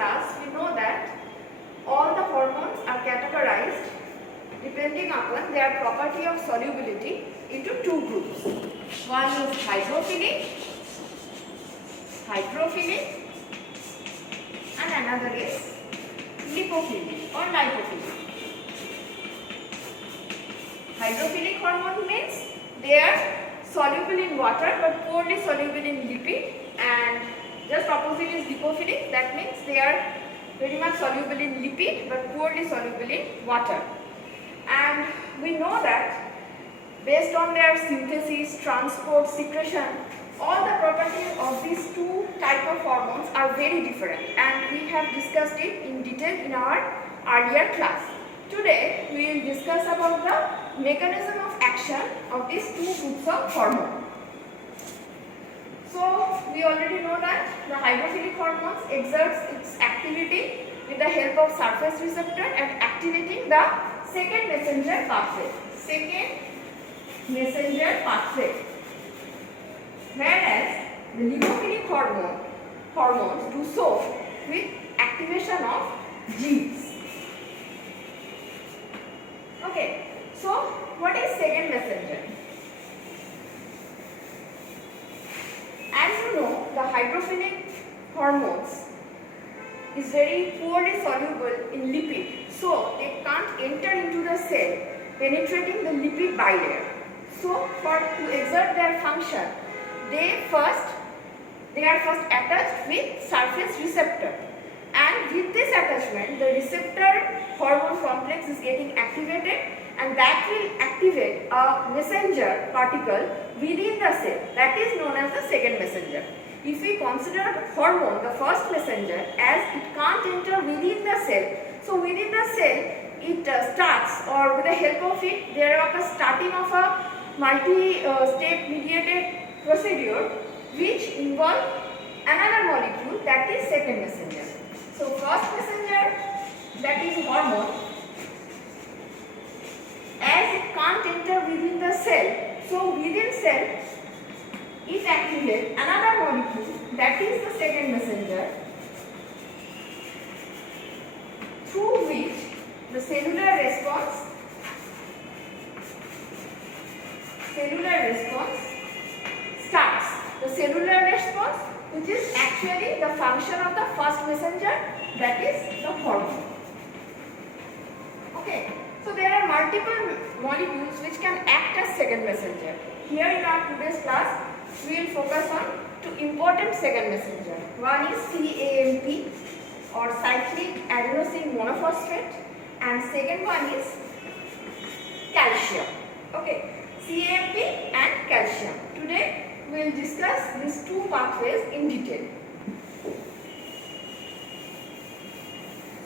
class, we know that all the hormones are categorized depending upon their property of solubility into two groups. One is hydrophilic, and another is lipophilic or lipophilic. Hydrophilic hormone means they are soluble in water but poorly soluble in lipid, and just opposite is lipophilic, that means they are very much soluble in lipid but poorly soluble in water. And we know that based on their synthesis, transport, secretion, all the properties of these two type of hormones are very different, and we have discussed it in detail in our earlier class. Today we will discuss about the mechanism of action of these two groups of hormones. So we already know that the hydrophilic hormones exerts its activity with the help of surface receptor and activating the second messenger pathway. Whereas the lipophilic hormones do so with activation of genes. Okay, so what is second messenger? As you know, the hydrophilic hormones is very poorly soluble in lipid, so they can't enter into the cell penetrating the lipid bilayer. So to exert their function, they are first attached with surface receptor, and with this attachment the receptor hormone complex is getting activated, and that will activate a messenger particle within the cell, that is known as the second messenger. If we consider hormone the first messenger, as it can't enter within the cell, so within the cell it starts, or with the help of it there is a starting of a multi-step mediated procedure which involve another molecule, that is second messenger. So first messenger, that is hormone, as it can't enter within the cell, so within cell it activates another molecule, that is the second messenger, through which the cellular response starts. The cellular response, which is actually the function of the first messenger, that is the hormone. Okay, so there are multiple molecules which can act as second messenger. Here in our today's class, we will focus on two important second messenger. One is CAMP or cyclic adenosine monophosphate, and second one is calcium. Okay, CAMP and calcium. Today we will discuss these two pathways in detail.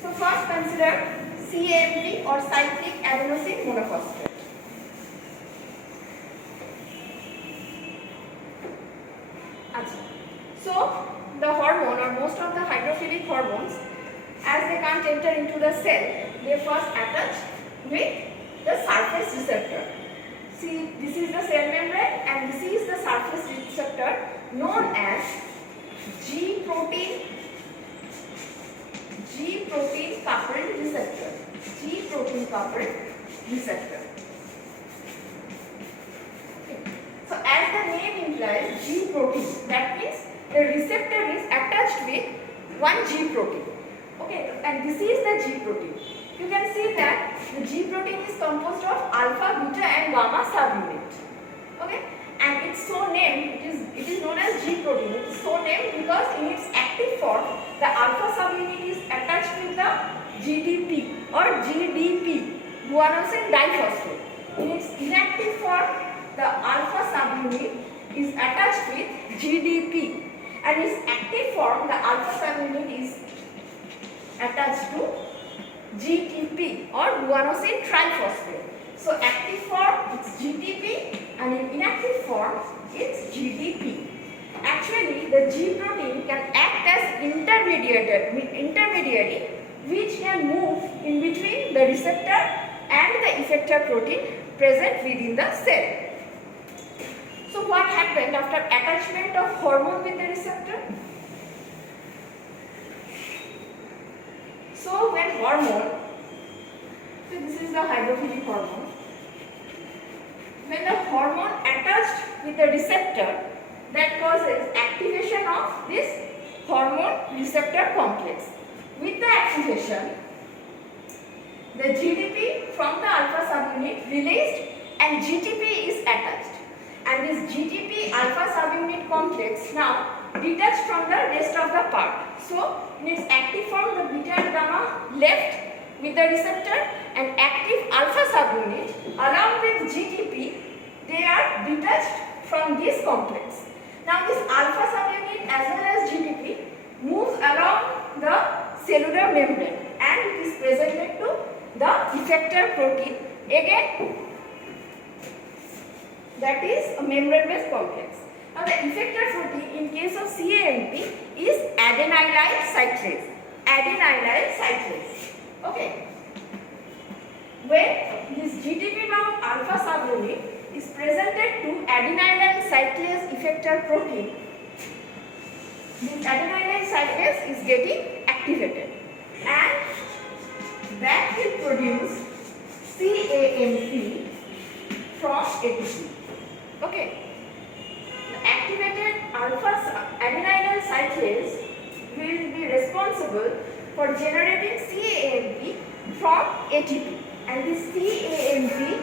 So first consider CAMP or cyclic adenosine monophosphate. So the hormone, or most of the hydrophilic hormones, as they can't enter into the cell, they first attach with the surface receptor. See, this is the cell membrane and this is the surface receptor known as G protein coupled receptor. Okay. So as the name implies, G protein, that means the receptor is attached with one G protein. Okay, and this is the G protein. You can see that the G protein is composed of alpha, beta and gamma subunit. Okay, and it's so named, it is known as G protein. It is so named because in its active form, the alpha subunit is attached with the GDP or GDP, guanosine diphosphate. In its inactive form, the alpha subunit is attached with GDP, and its active form, the alpha subunit is attached to GTP or guanosine triphosphate. So active form it's GTP and in inactive form it's GDP. Actually the G protein can act as intermediary which can move in between the receptor and the effector protein present within the cell. So what happened after attachment of hormone with the receptor? an hormone, so this is the hydrophilic hormone. When the hormone attached with the receptor, that causes activation of this hormone receptor complex. With the activation, the GDP from the alpha subunit released and GTP is attached. And this GTP alpha subunit complex now detached from the rest of the part. So, in its active form, the beta and gamma left with the receptor, and active alpha subunit along with GTP, they are detached from this complex. Now, this alpha subunit as well as GTP moves along the cellular membrane and it is presented to the effector protein, again that is a membrane-based complex. Now, the effector protein in case of CAMP is adenylyl cyclase. Adenylyl cyclase. Okay. When this GTP bound alpha subunit is presented to adenylyl cyclase effector protein, this adenylyl cyclase is getting activated and that will produce CAMP from ATP. Okay. The activated alpha adenylyl cyclase will be responsible for generating CAMP from ATP, and this CAMP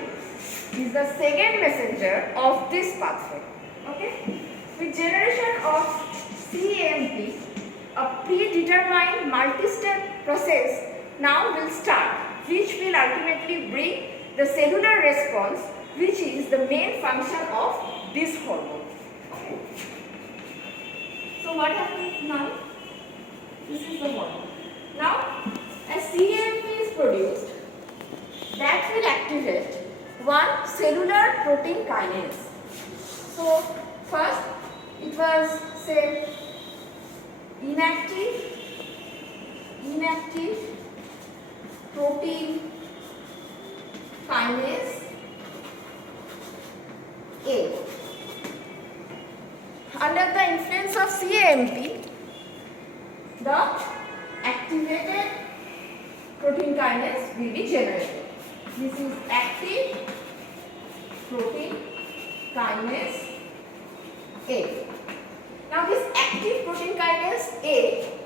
is the second messenger of this pathway. Okay. With generation of CAMP, a predetermined multi-step process now will start, which will ultimately bring the cellular response, which is the main function of this hormone. Okay. So what happens now? This is the hormone. Now, as CAMP is produced, that will activate one cellular protein kinase. So first it was, say, inactive protein kinase A. Under the influence of CAMP, the activated protein kinase will be generated. This is active protein kinase A. Now this active protein kinase A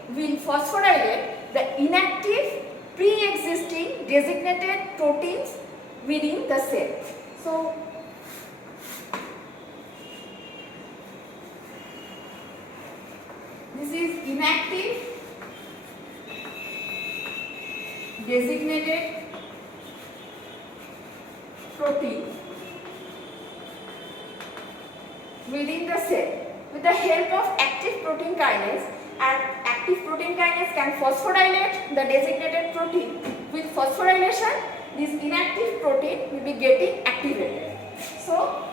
will phosphorylate the inactive pre-existing designated proteins within the cell. So this is inactive designated protein within the cell. With the help of active protein kinase, and active protein kinase can phosphorylate the designated protein. With phosphorylation, this inactive protein will be getting activated. So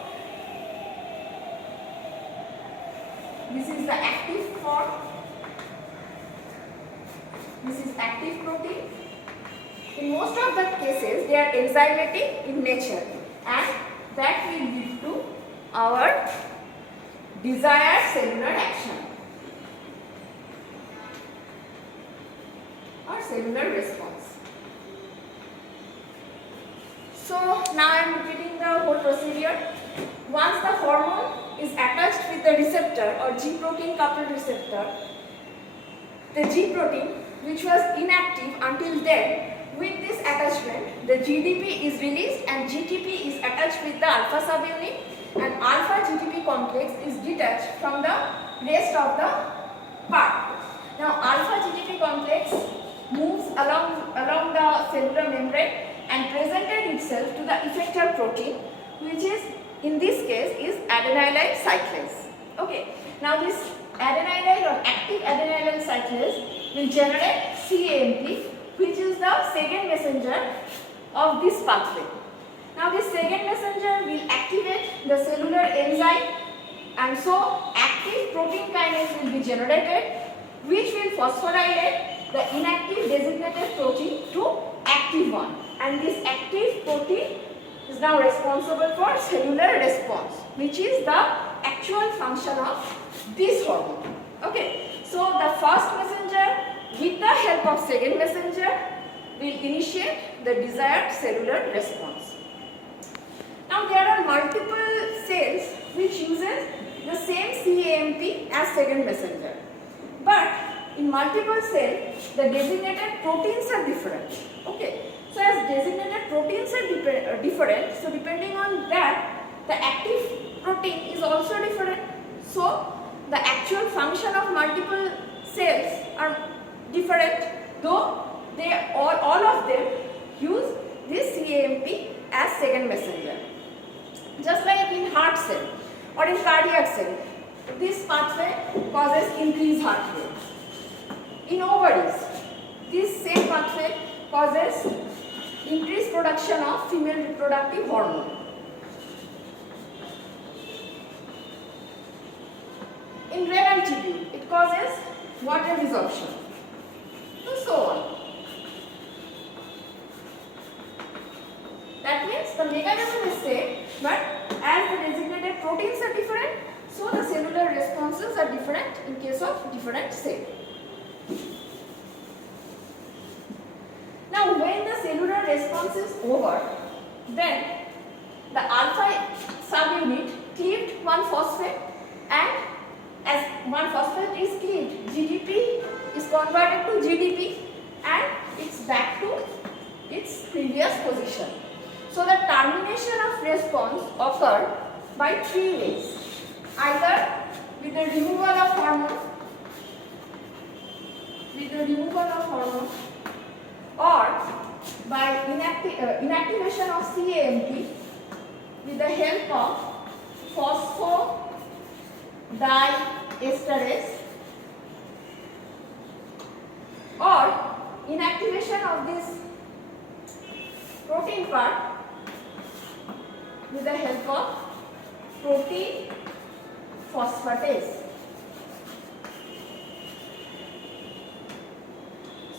this is the active form. This is active protein. In most of the cases, they are enzymatic in nature, and that will lead to our desired cellular action or cellular response. So now I am repeating the whole procedure. Once the hormone is attached with the receptor or G protein coupled receptor, the G protein, which was inactive until then, with this attachment, the GDP is released and GTP is attached with the alpha subunit, and alpha GTP complex is detached from the rest of the part. Now alpha GTP complex moves along the cellular membrane and presented itself to the effector protein, which is in this case is adenylyl cyclase. Okay. Now this adenylyl or active adenylyl cyclase will generate CAMP, which is the second messenger of this pathway. Now this second messenger will activate the cellular enzyme, and so active protein kinase will be generated, which will phosphorylate the inactive designated protein to active one, and this active protein is now responsible for cellular response, which is the actual function of this hormone. Okay, so the first messenger with the help of second messenger will initiate the desired cellular response. Now there are multiple cells which uses the same CAMP as second messenger, but in multiple cells the designated proteins are different. Okay, so as designated proteins are different, so depending on that the active protein is also different. So the actual function of multiple cells are different, though they all of them use this CAMP as second messenger. Just like in heart cell or in cardiac cell, this pathway causes increased heart rate. In ovaries, this same pathway causes increased production of female reproductive hormone. In renal tubule, it causes water resorption, and so on. That means the mechanism is same, but as the designated proteins are different, so the cellular responses are different in case of different cells. Now when the cellular response is over, then the alpha subunit cleaved one phosphate, and as one phosphate is cleaved, GDP is converted to GDP and it's back to its previous position. So the termination of response occurred by three ways: either with the removal of hormone, or by inactivation of CAMP with the help of phosphodiesterase, or inactivation of this protein part with the help of protein phosphatase.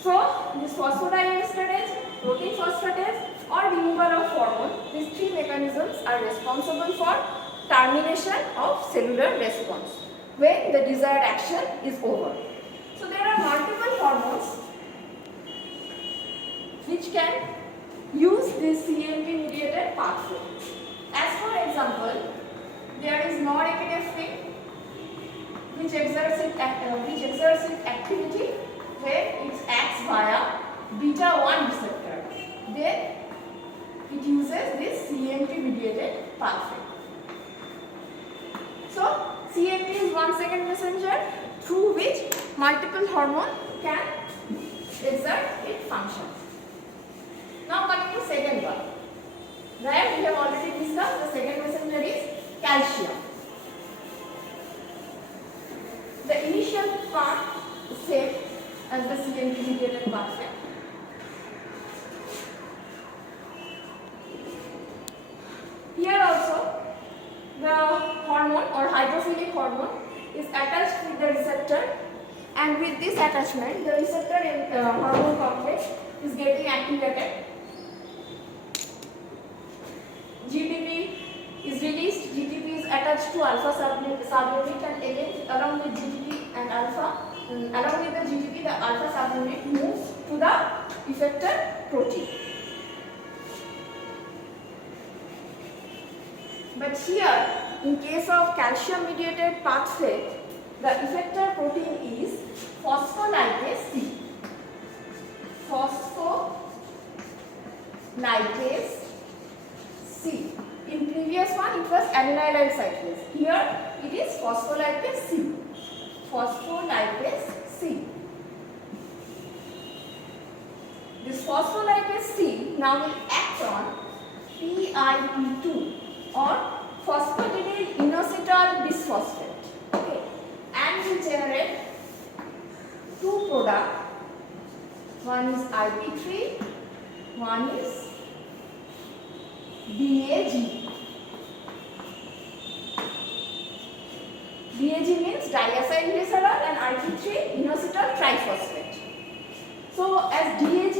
So this phosphodiesterase, protein phosphatase, or removal of hormone, these three mechanisms are responsible for termination of cellular response when the desired action is over. So there are multiple hormones which can use this CAMP mediated pathway. As for example, there is norepinephrine which exerts its activity when it acts via beta-1 receptor. Then it uses this CAMP mediated pathway. So CAMP is one second messenger through which multiple hormone can exert its function. Now coming to second one, where we have already discussed the second messenger is calcium. The initial part is same as the CAMP mediated pathway. Here also the hormone or hydrophilic hormone is attached with the receptor, and with this attachment the receptor hormone complex is getting activated. GDP is released, GDP is attached to alpha subunit, and again along with GDP and alpha, along with the GDP, the alpha subunit moves to the effector protein. But here, in case of calcium mediated pathway, the effector protein is phospholipase C. Phospholipase C. In previous one it was aminyl cyclase. Here it is phospholipase C. Phospholipase C. This phospholipase C now will act on PIP2 or phosphatidyl inositol bisphosphate. Okay, and will generate two products. One is IP3, one is DAG. DAG means diacylglycerol and IP3 inositol triphosphate. So as DAG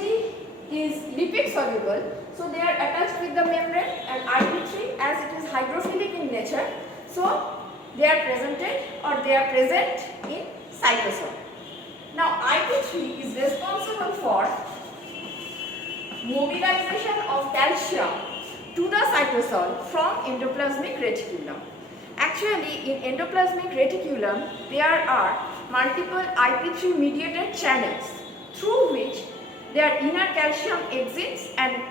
is lipid soluble, so they are attached with the membrane, and IP3 as it is hydrophilic in nature, so they are present in cytosol. Now IP3 is responsible for mobilization of calcium to the cytosol from endoplasmic reticulum. Actually, in endoplasmic reticulum, there are multiple IP3 mediated channels through which their inner calcium exits and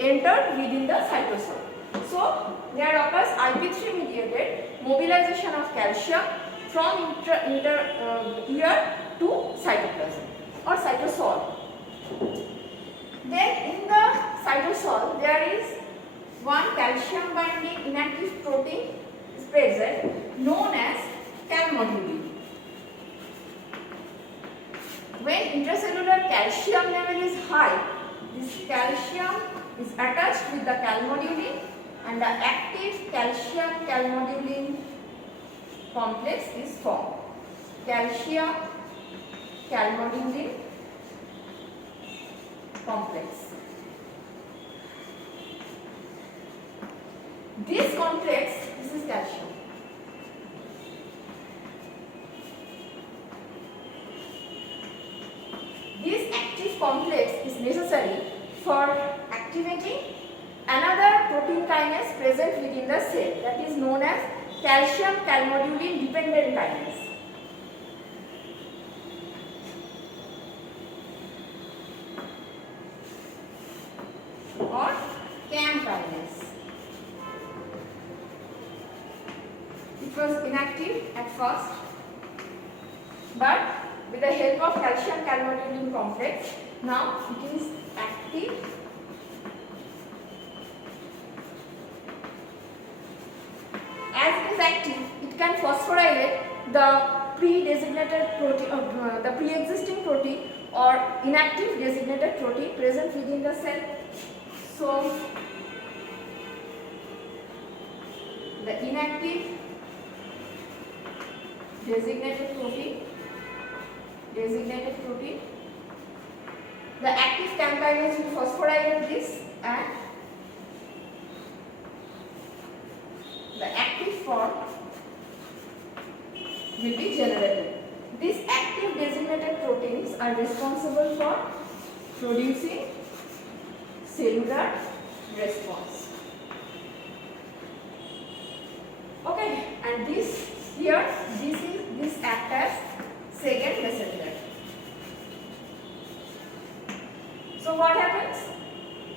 enter within the cytosol. So, there occurs IP3 mediated mobilization of calcium from here to cytoplasm or cytosol. Then in the cytosol there is one calcium binding inactive protein is present known as calmodulin. When intracellular calcium level is high, this calcium is attached with the calmodulin and the active calcium calmodulin complex is formed. Calcium calmodulin complex. This complex, this is calcium. This active complex is necessary for activating another protein kinase present within the cell, that is known as calcium calmodulin dependent kinase. Or CAM kinase. It was inactive at first, but with the help of calcium calmodulin complex, now it is active. As it is active, it can phosphorylate the pre-designated protein, the pre-existing protein or inactive designated protein present within the cell. So, the inactive designated protein, the active CAM kinase will phosphorylate this and the active form will be generated. These active designated proteins are responsible for producing cellular response. Okay, and this act as second receptor. So what happens?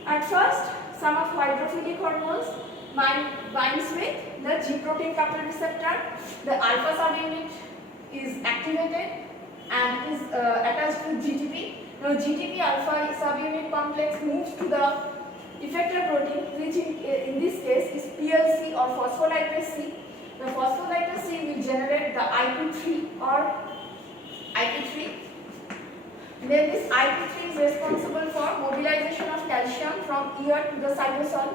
At first, some of hydrophilic hormones binds with the G protein coupled receptor. The alpha subunit is activated and is attached to GTP. Now GTP alpha subunit complex moves to the effector protein, which in this case is PLC or phospholipase C. The phospholipase C will generate the IP3 or IP3. Then this IP3 is responsible for mobilization of calcium from here to the cytosol.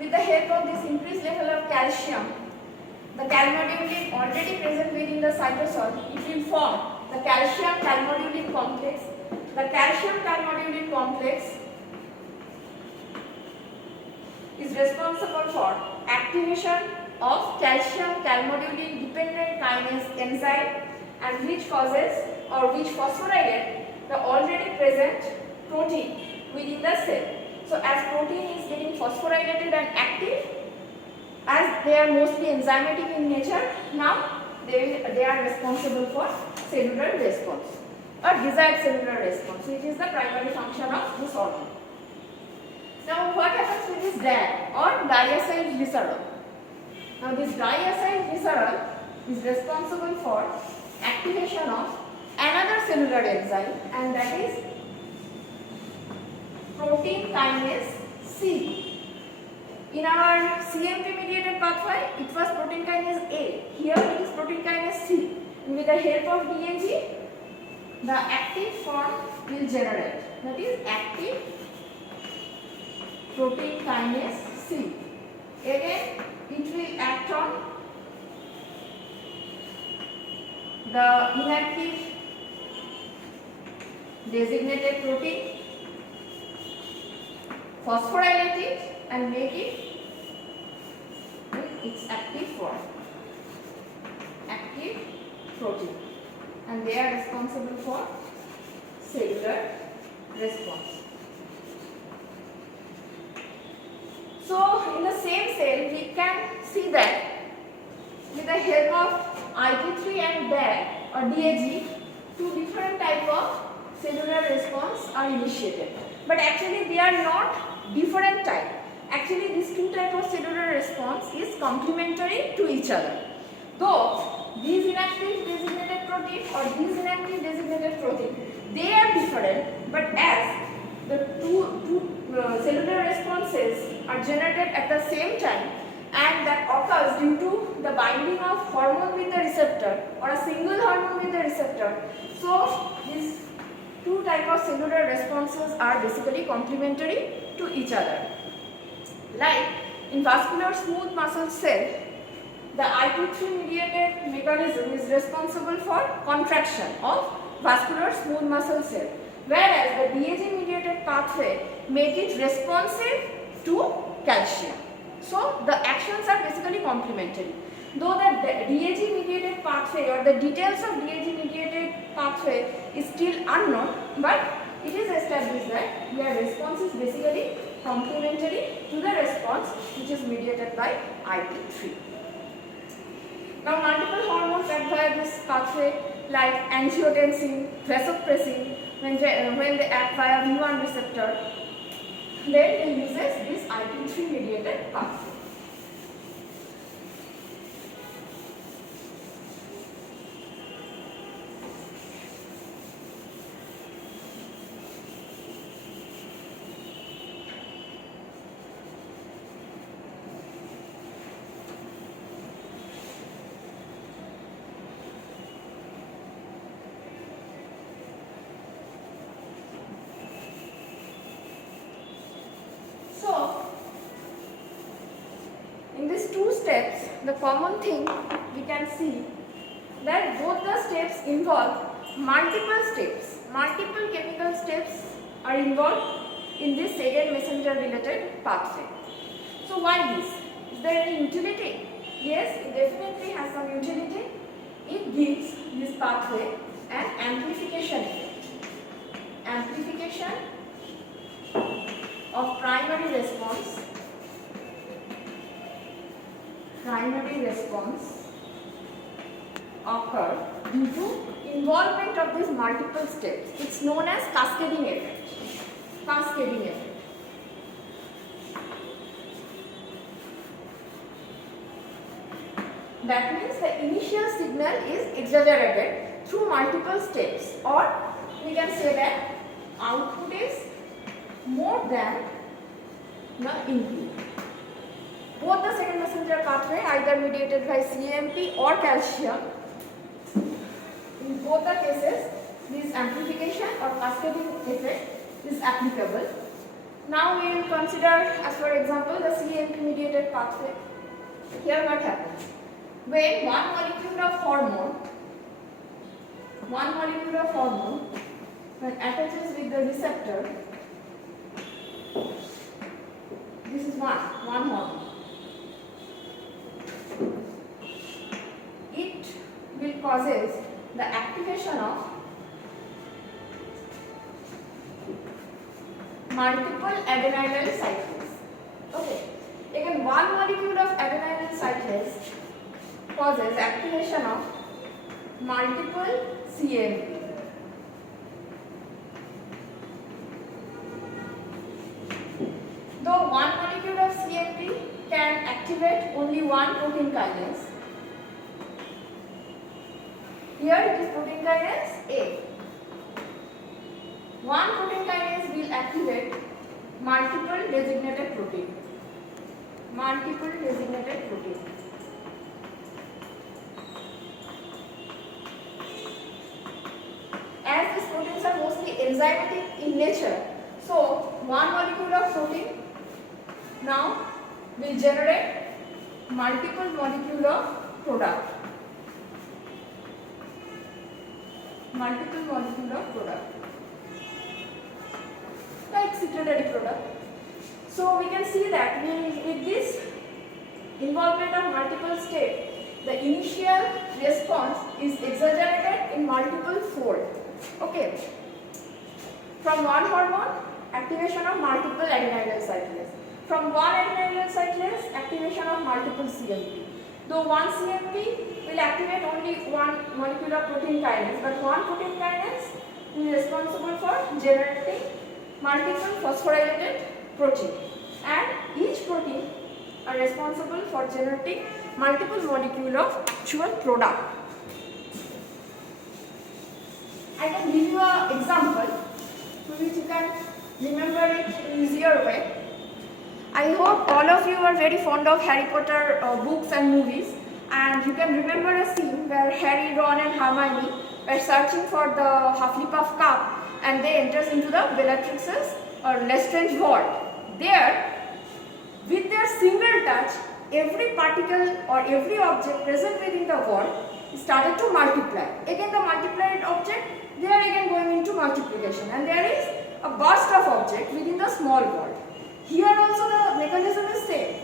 With the help of this increased level of calcium, the calmodulin already present within the cytosol, it will form the calcium calmodulin complex. The calcium calmodulin complex is responsible for activation of calcium calmodulin dependent kinase enzyme and which causes or which phosphorylates the already present protein within the cell. So as protein is getting phosphorylated and active, as they are mostly enzymatic in nature, now they are responsible for cellular response or desired cellular response, which is the primary function of this organ. Now what happens with this DAG or diacylglycerol? Now this diacylglycerol is responsible for activation of another cellular enzyme, and that is protein kinase C. In our CMP mediated pathway, it was protein kinase A. Here it is protein kinase C. And with the help of DAG, the active form will generate. That is active protein kinase C. Again, it will act on the inactive designated protein, phosphorylate it and make it its active form, active protein, and they are responsible for cellular response. So in the same cell we can see that with the help of IP3 and DAG or DAG, two different type of cellular response are initiated. But actually they are not different type. Actually these two type of cellular response is complementary to each other. Though these inactive designated protein or these inactive designated protein, they are different, but as the two cellular responses are generated at the same time and that occurs due to the binding of hormone with the receptor or a single hormone with the receptor. So these two type of cellular responses are basically complementary to each other. Like in vascular smooth muscle cell, the IP3 mediated mechanism is responsible for contraction of vascular smooth muscle cell, whereas the DAG mediated pathway make it responsive to calcium. So the actions are basically complementary. Though the DAG mediated pathway or the details of DAG mediated pathway is still unknown, but it is established that their response is basically complementary to the response which is mediated by IP3. Now multiple hormones act via this pathway like angiotensin, vasopressin, when they act via V1 receptor, then it uses this IP3 mediated pathway. So, in these two steps, the common thing we can see that both the steps involve multiple steps. Multiple chemical steps are involved in this second messenger related pathway. So, why this? Is there any utility? Yes, it definitely has some utility. It gives this pathway an amplification effect. Amplification of primary response occur due to involvement of these multiple steps. It's known as cascading effect. Cascading effect. That means the initial signal is exaggerated through multiple steps, or we can say that output is more than the input. Both the second messenger pathway, either mediated by CAMP or calcium, in both the cases this amplification or cascading effect is applicable. Now we will consider as for example the CAMP mediated pathway. Here what happens? When one molecule of hormone when attaches with the receptor, this is one hormone. It will causes the activation of multiple adenylyl cyclase. Okay. Again, one molecule of adenylyl cyclase causes activation of multiple CAMP. Though one molecule of CAMP can activate only one protein kinase, here it is protein kinase A. One protein kinase will activate multiple designated protein. As these proteins are mostly enzymatic in nature, so one molecule of protein now will generate multiple molecule of product. Like secretory product. So we can see that with this involvement of multiple steps, the initial response is exaggerated in multiple fold. Okay. From one hormone, activation of multiple adenylyl cyclase. from one adenylyl cyclase, activation of multiple CMP. Though one CMP will activate only one molecular protein kinase, but one protein kinase is responsible for generating multiple phosphorylated protein, and each protein are responsible for generating multiple molecule of actual product. I can give you an example to which you can remember it in easier way. I hope all of you are very fond of Harry Potter books and movies, and you can remember a scene where Harry, Ron and Hermione were searching for the Hufflepuff cup, and they enters into the Bellatrix's or Lestrange vault. There, with their single touch, every particle or every object present within the vault started to multiply. Again the multiplied object, they are again going into multiplication, and there is a burst of object within the small vault. Here also the mechanism is same.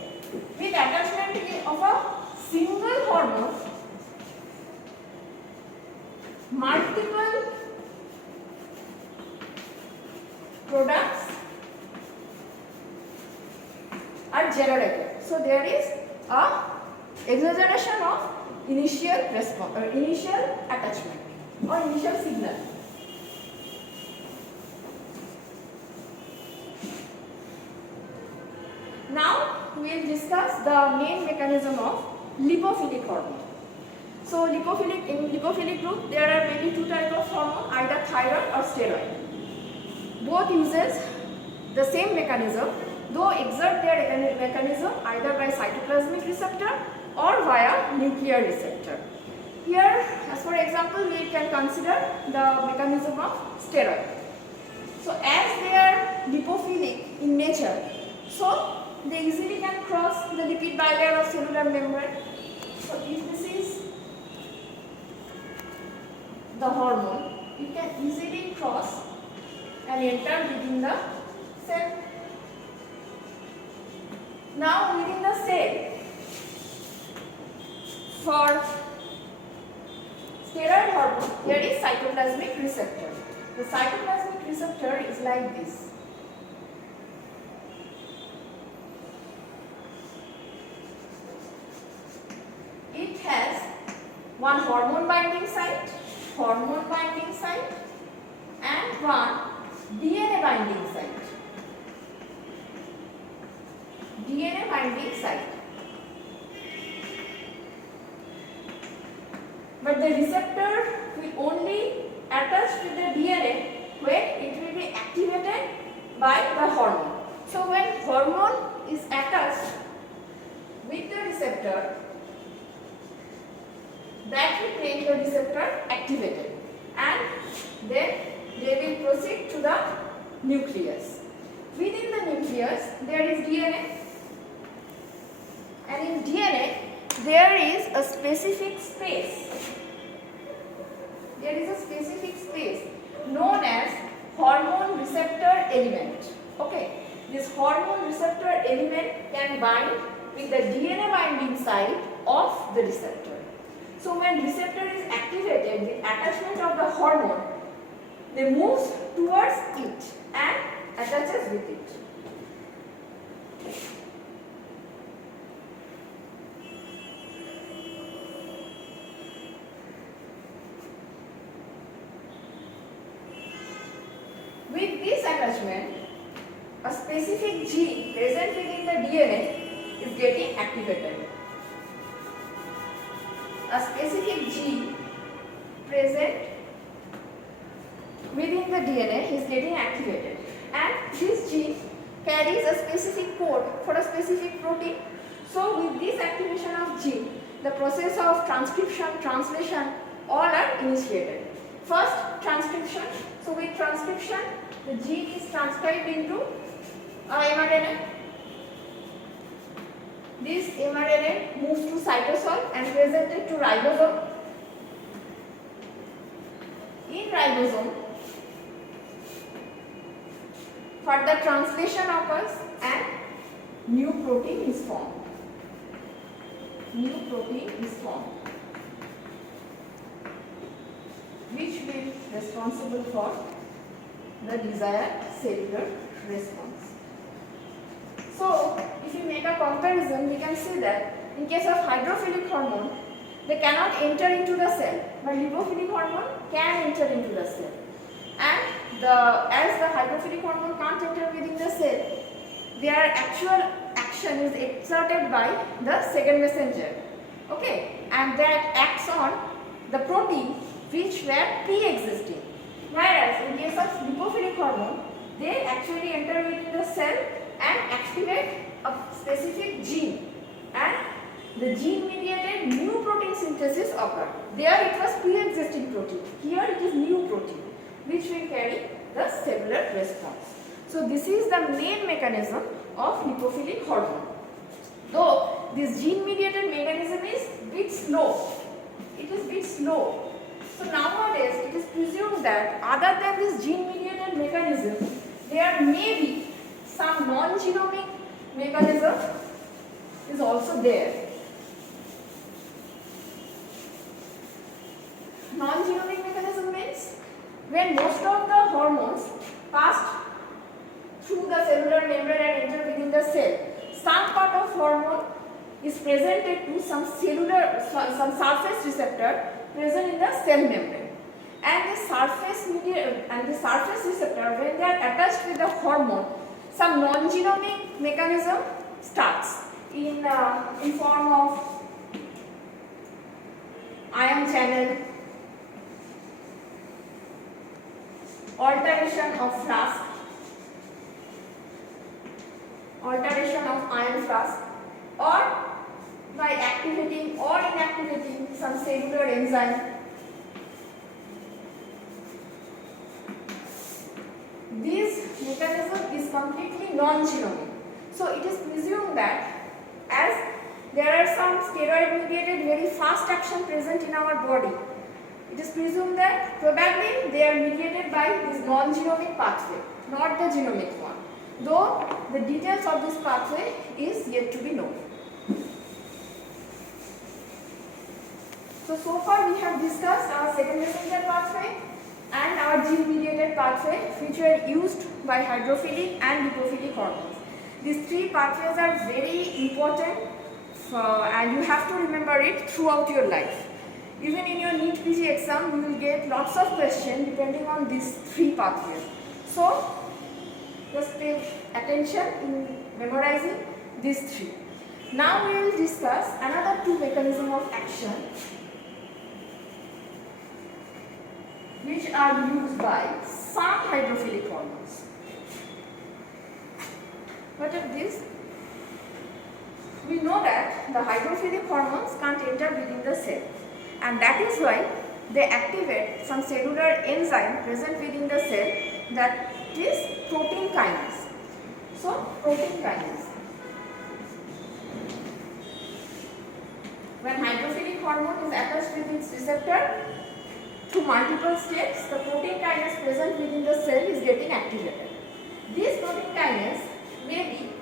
With attachment of a single hormone, multiple products are generated. So there is a exaggeration of initial response, initial attachment or initial signal. Now we will discuss the main mechanism of lipophilic hormone. So in lipophilic group there are mainly two types of hormone, either thyroid or steroid. Both uses the same mechanism, though exert their mechanism either by cytoplasmic receptor or via nuclear receptor. Here, as for example, we can consider the mechanism of steroid. So as they are lipophilic in nature, so they easily can cross the lipid bilayer of cellular membrane. So if this is the hormone, you can easily cross and enter within the cell. Now within the cell, for steroid hormone, there is cytoplasmic receptor. The cytoplasmic receptor is like this. It has one hormone binding site, and one DNA binding site. But the receptor will only attach to the DNA when it will be activated by the hormone. So when hormone is attached with the receptor, that will make the receptor activated, and then they will proceed to the nucleus. Within the nucleus there is DNA, and in DNA there is a specific space. There is a specific space known as hormone receptor element. Okay, this hormone receptor element can bind with the DNA binding site of the receptor. So when receptor is activated with attachment of the hormone, they move towards it and attaches with it. With this attachment, a specific gene present within the DNA is getting activated. A specific gene present within the DNA is getting activated, and this gene carries a specific code for a specific protein. So with this activation of gene, the process of transcription, translation, all are initiated. First, transcription. So with transcription, the gene is transcribed into mRNA. This mRNA moves to cytosol and presented to ribosome. In ribosome, further translation occurs and new protein is formed. Which will be responsible for the desired cellular response. So, if you make a comparison, we can see that in case of hydrophilic hormone, they cannot enter into the cell, but lipophilic hormone can enter into the cell. And as the hydrophilic hormone can't enter within the cell, their actual action is exerted by the second messenger. Okay, and that acts on the protein which were pre-existing. Whereas in case of lipophilic hormone, they actually enter within the cell and activate a specific gene, and the gene mediated new protein synthesis occurred. There it was pre-existing protein, here it is new protein which will carry the cellular response. So this is the main mechanism of lipophilic hormone. Though this gene mediated mechanism is bit slow, it is bit slow. So nowadays it is presumed that other than this gene mediated mechanism, there may be some non-genomic mechanism is also there. Non-genomic mechanism means when most of the hormones passed through the cellular membrane and enter within the cell, some part of hormone is presented to some surface receptor present in the cell membrane, and the surface receptor, when they are attached with the hormone, some non-genomic mechanism starts in form of ion channel, alteration of ion flask, or by activating or inactivating some cellular enzyme. This mechanism is completely non-genomic. So it is presumed that as there are some steroid mediated very fast action present in our body, it is presumed that probably they are mediated by this non-genomic pathway, not the genomic one, though the details of this pathway is yet to be known. So far we have discussed our second messenger pathway and our gene mediated pathway which were used by hydrophilic and lipophilic hormones. These three pathways are very important and you have to remember it throughout your life. Even in your NEET PG exam, you will get lots of questions depending on these three pathways. So, just pay attention in memorizing these three. Now we will discuss another two mechanisms of action which are used by some hydrophilic hormones. What are these? We know that the hydrophilic hormones can't enter within the cell, and that is why they activate some cellular enzyme present within the cell, that is protein kinase. So, protein kinase. When hydrophilic hormone is attached with its receptor, through multiple steps, the protein kinase present within the cell is getting activated. This protein kinase may be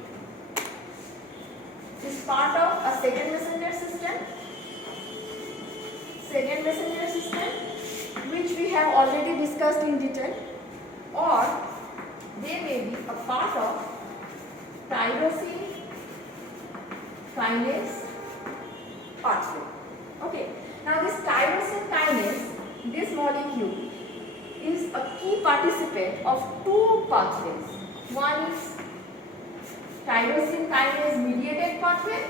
is part of a second messenger system, which we have already discussed in detail, or they may be a part of tyrosine kinase pathway. Okay. Now this tyrosine kinase, this molecule is a key participant of two pathways. One is tyrosine kinase mediated pathway,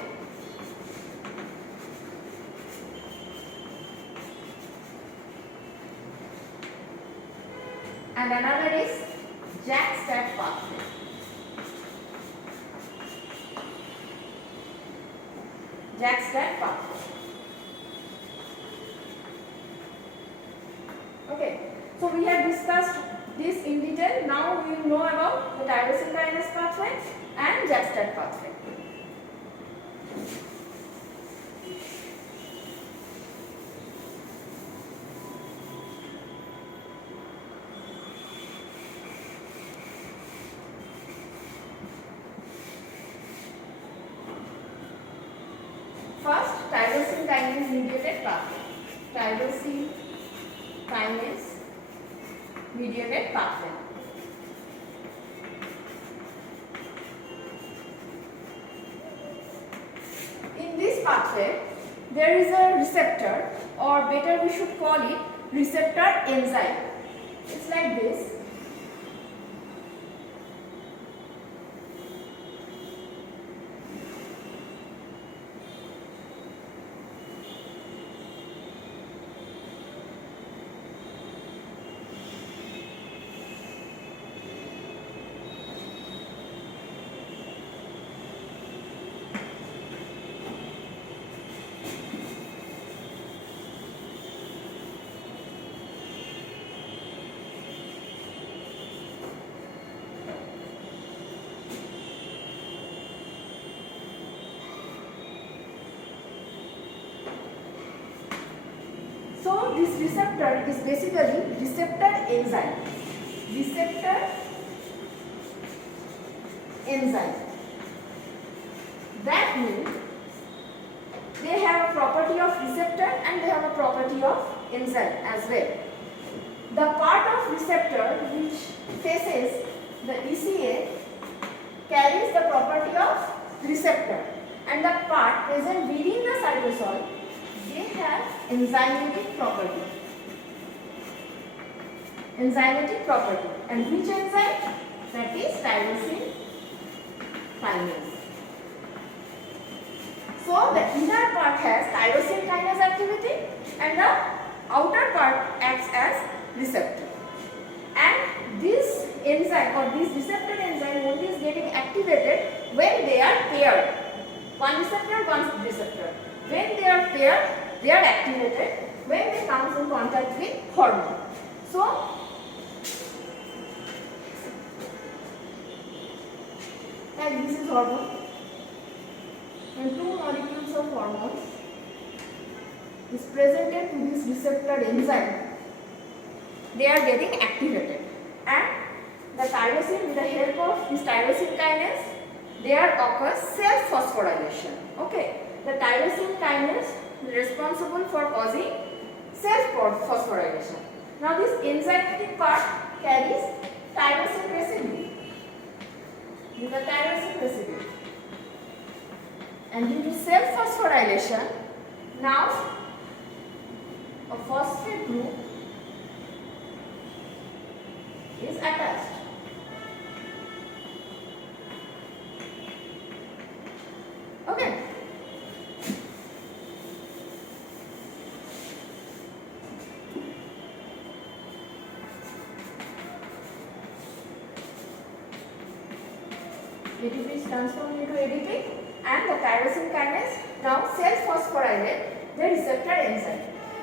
and another is JAK-STAT pathway. JAK-STAT pathway. Okay, so we have discussed this in detail. Now we will know about the tyrosine kinase pathway and JAK-STAT pathway. First, tyrosine kinase mediated pathway. Tyrosine kinase mediated pathway. pathway, there is a receptor, or better we should call it receptor enzyme. It's like this. So this receptor is basically receptor enzyme. Receptor enzyme. That means they have a property of receptor and they have a property of enzyme as well. The part of receptor which faces the ECA carries the property of receptor, and the part present within the cytosol, they have enzymatic property. Enzymatic property. And which enzyme? That is tyrosine kinase. So the inner part has tyrosine kinase activity and the outer part acts as receptor. And this enzyme or this receptor enzyme only is getting activated when they are paired. One receptor, one receptor. When they are paired, they are activated when they come in contact with hormone. So, and this is hormone, and two molecules of hormones is presented to this receptor enzyme. They are getting activated, and the tyrosine, with the help of this tyrosine kinase, there occurs self-phosphorylation. Okay, the tyrosine kinase is responsible for causing self-phosphorylation. Now this enzymatic part carries tyrosine residue. This is the tyrosine residue. And due to self-phosphorylation, now a phosphate group is attached. Okay. ATP is transformed into ADP, and the tyrosine kinase now self-phosphorylate the receptor enzyme.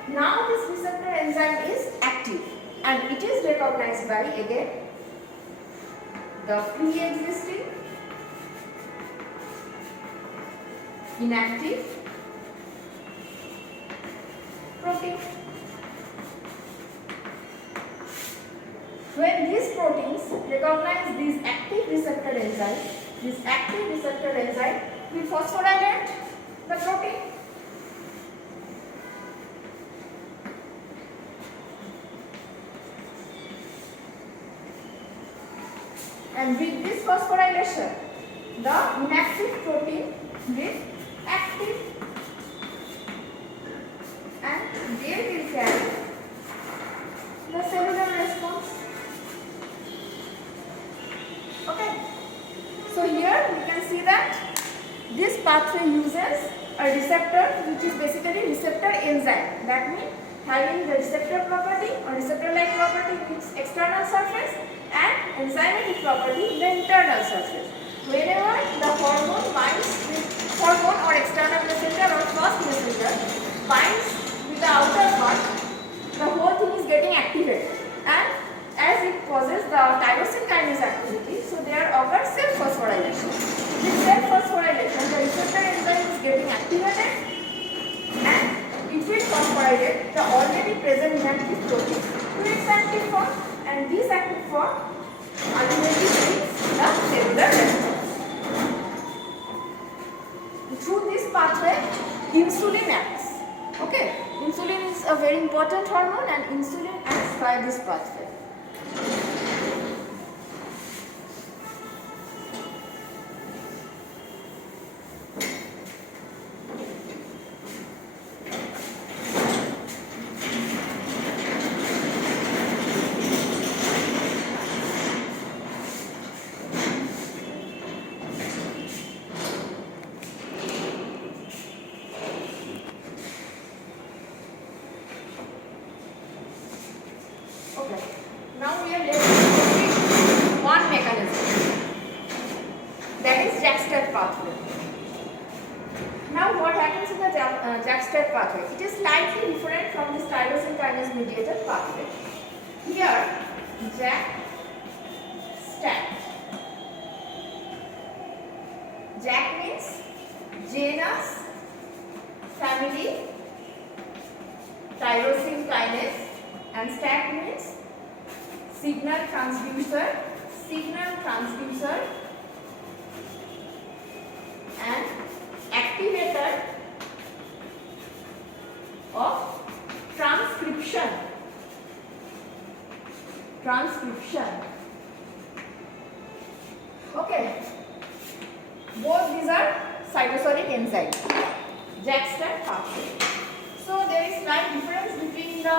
Now this receptor enzyme is active, and it is recognized by, again, the pre-existing, inactive protein. When these proteins recognize these active receptor enzyme, this active receptor enzyme will phosphorylate the protein. And with this phosphorylation, the inactive protein will active, and they will carry the cellular response. Okay. So here we can see that this pathway uses a receptor which is basically receptor enzyme. That means having the receptor property or receptor-like property in its external surface and enzymatic property in the internal surface. Whenever the hormone binds with hormone or external messenger or cross messenger binds with the outer part, the whole thing is getting activated, and as it causes the tyrosine kinase activity, so there occurs self-phosphorylation. This self-phosphorylation, the receptor enzyme is getting activated, and it will phosphorylate the already present inactive protein to its active form, and this active form ultimately brings the cellular response. Through this pathway, insulin acts. Okay, insulin is a very important hormone, and insulin acts by this pathway. Okay. Now we are left with one mechanism, that is JAK-STAT pathway. Now what happens in the JAK-STAT pathway? It is slightly different from this tyrosine kinase mediated pathway. Here JAK-STAT. JAK means genus, family, tyrosine kinase, and STAT means signal transducer and activator of transcription. Okay. Both these are cytosolic enzymes, JAK-STAT pathway. So there is slight difference between the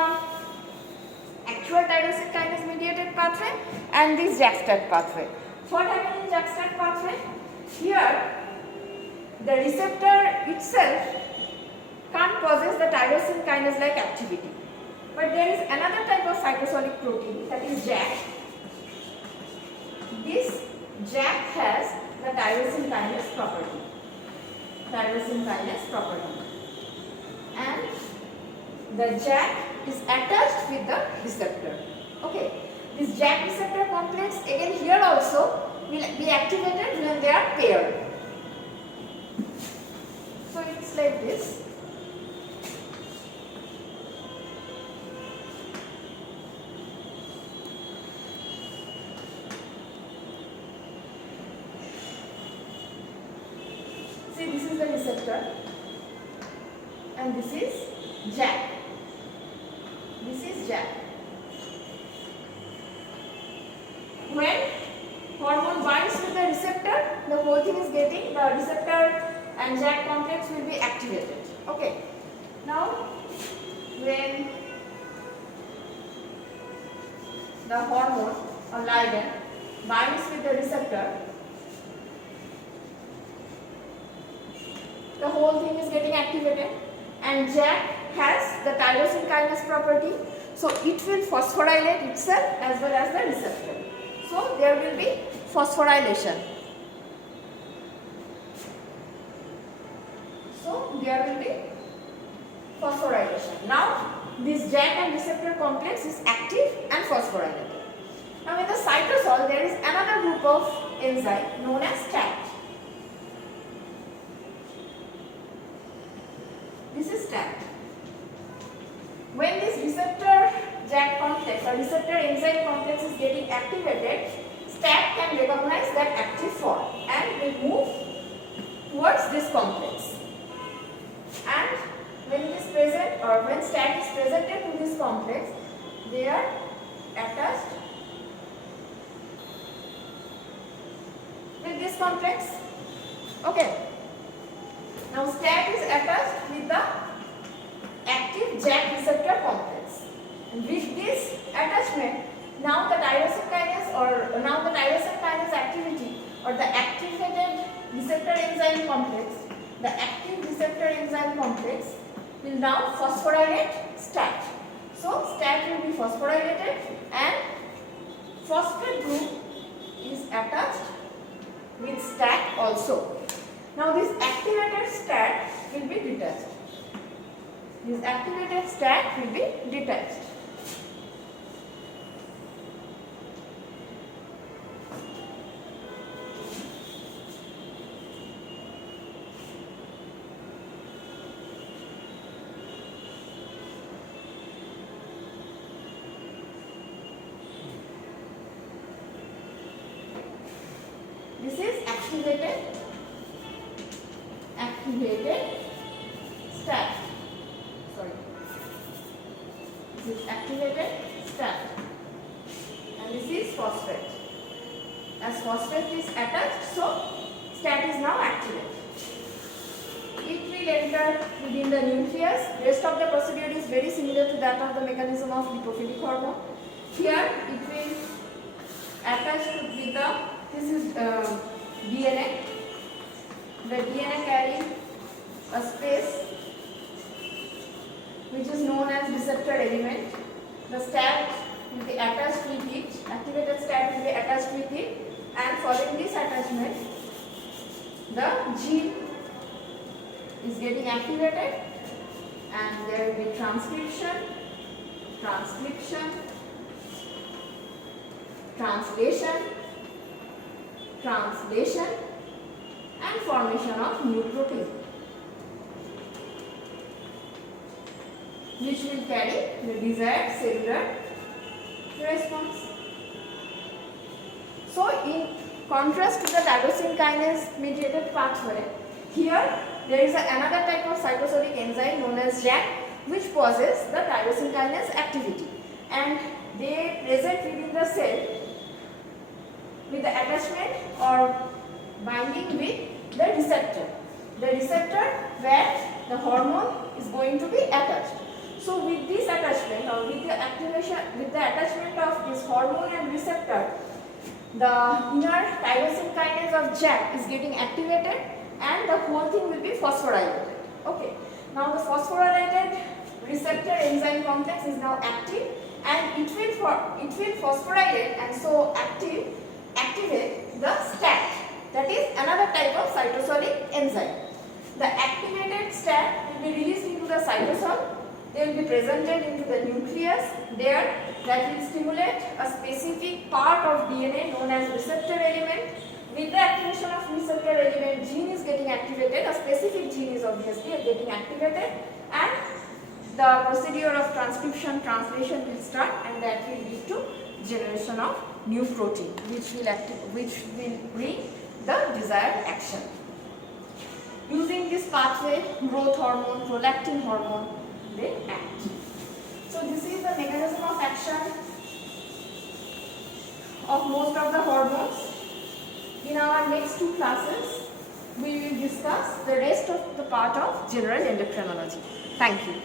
actual tyrosine kinase mediated pathway and this JAK-STAT pathway. What happens in JAK-STAT pathway? Here the receptor itself can't possess the tyrosine kinase like activity, but there is another type of cytosolic protein, that is JAK. This JAK has the tyrosine kinase property, and the JAK is attached with the receptor. Okay, this JAK receptor complex again here also will be activated when they are paired. So it's like this. See, this is the receptor and this is JAK. When hormone binds with the receptor, the whole thing is getting, the receptor and JAK complex will be activated. Okay. Now, when the hormone or ligand binds with the receptor, the whole thing is getting activated, and JAK has the tyrosine kinase property, so it will phosphorylate itself as well as the receptor. So there will be phosphorylation. Now this JAK and receptor complex is active and phosphorylated. Now in the cytosol there is another group of enzyme known as STAT. This is STAT. When this receptor JAK complex or receptor enzyme complex is getting activated, STAT can recognize that active form and will move towards this complex. And when it is present, or when STAT is presented to this complex, they are attached with this complex. Okay. Now STAT is attached with the active JAK receptor complex. And with this attachment, now the tyrosine kinase activity or the activated receptor enzyme complex, the active receptor enzyme complex will now phosphorylate STAT. So STAT will be phosphorylated and phosphate group is attached with STAT also. Now this activated STAT will be detached. This activated STAT will be detached. This is activated STAT. This is activated STAT. And this is phosphate. As phosphate is attached, so STAT is now activated. It will enter within the nucleus. Rest of the procedure is very similar to that of the mechanism of lipophilic hormone. Here it will attach with the, this is DNA. The DNA carrying a space which is known as receptor element. The STAT will be attached with it, activated stat will be attached with it, and following this attachment, the gene is getting activated and there will be transcription, translation, and formation of new protein, which will carry the desired cellular response. So in contrast to the tyrosine kinase mediated pathway, here there is another type of cytosolic enzyme known as JAK, which possesses the tyrosine kinase activity, and they present within the cell with the attachment or binding with the receptor where the hormone is going to be attached. So with this attachment or with the attachment of this hormone and receptor, the inner tyrosine kinase of JAK is getting activated and the whole thing will be phosphorylated. Okay. Now the phosphorylated receptor enzyme complex is now active and it will phosphorylate and so activate the STAT, that is another type of cytosolic enzyme. The activated STAT will be released into the cytosol. They will be presented into the nucleus. There that will stimulate a specific part of DNA known as receptor element. With the activation of receptor element, gene is getting activated. A specific gene is obviously getting activated, and the procedure of transcription, translation will start, and that will lead to generation of new protein, which will bring the desired action. Using this pathway, growth hormone, prolactin hormone, they act. So this is the mechanism of action of most of the hormones. In our next two classes, we will discuss the rest of the part of general endocrinology. Thank you.